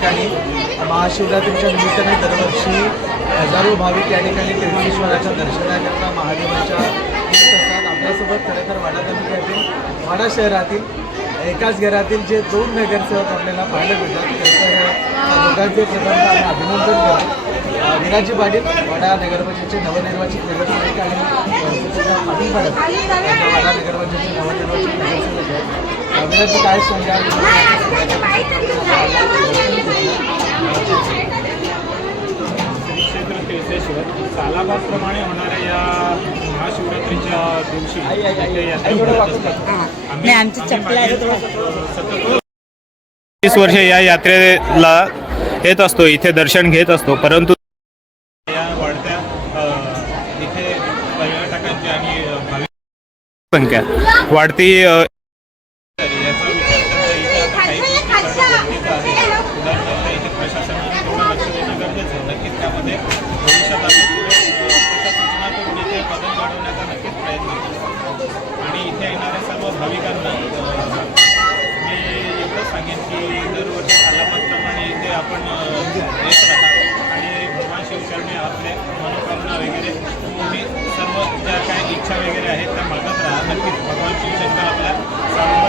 ठिकाणी महाशिवरात्रीच्या निमित्ताने दरवर्षी हजारो भाविक या ठिकाणी त्र्यंबकेश्वराच्या दर्शनाकरता महादेवाच्या येत असतात. आपल्यासोबत खरं तर वाडा तालुक्यातील वाडा शहरातील एकाच घरातील जे 2 नगरसेवक आपल्याला पाहायला मिळतात. तर दोघांचे प्रथमतः आम्ही अभिनंदन करतो. विराजी पाटील वाडा नगरपंचायतचे नवनिर्वाचित नगरसेवक आणि पाटील मॅडम वाडा नगरपंचायतचे नवनिर्वाचित नगरसेवक आहेत. विराजी काय सांगाल? श्री क्षेत्र तीर्थेश्वर सालाबादप्रमाणे होणाऱ्या या महाशिवरात्रीच्या दिवशी सतत 30 वर्षे या यात्रेला येत असतो, इथे दर्शन घेत असतो. परंतु या वाढत्या इथे पर्यटकांची आणि भाविक संख्या वाढती याचा विचार करता इथे आता काही गोष्टी करणं गरजेचं आहे. उदाहरणार्थ इथे प्रशासनाने थोडं लक्ष देणं गरजेचं आहे. नक्कीच त्यामध्ये भविष्यात आपण पुढे त्याच्या सूचना करून इथे बदल घडवण्याचा नक्कीच प्रयत्न करू. आणि इथे येणाऱ्या सर्व भाविकांना मी एवढंच सांगेन की दरवर्षी सालाबादप्रमाणे इथे आपण येत राहा आणि भगवान शिवचरणी आपले मनोकामना वगैरे तुम्ही सर्व ज्या काही इच्छा वगैरे आहेत त्या मागत राहा. नक्कीच भगवान शिवशंकर आपल्या सर्व